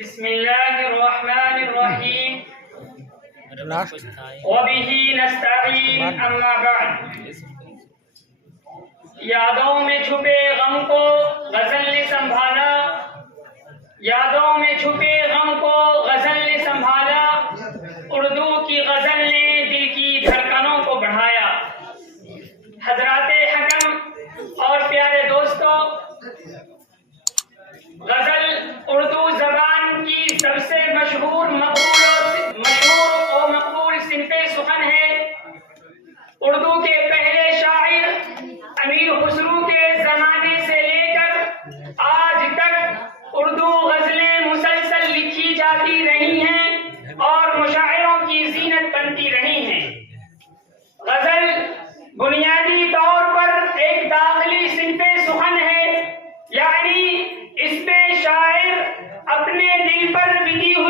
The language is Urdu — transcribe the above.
بسم اللہ الرحمن الرحیم وبہ نستعین اما بعد۔ یادوں میں چھپے غم کو غزل نے سنبھالا، یادوں میں چھپے غم کو غزل نے سنبھالا، اردو کی غزل نے دل کی دھڑکنوں کو بڑھایا۔ حضرات حکم اور پیارے دوستو، غزل اردو زبان کی سب سے مشہور و مقبول صنف سخن ہے۔ اردو کے پہلے شاعر امیر خسرو کے زمانے سے لے کر آج تک اردو غزلیں مسلسل لکھی جاتی رہی ہیں اور مشاعروں کی زینت بنتی رہی ہیں۔ غزل بنیادی طور پر ایک داخلی صنف سخن ہے، یعنی اس میں شاعر اپنے دل پر بتی ہوئی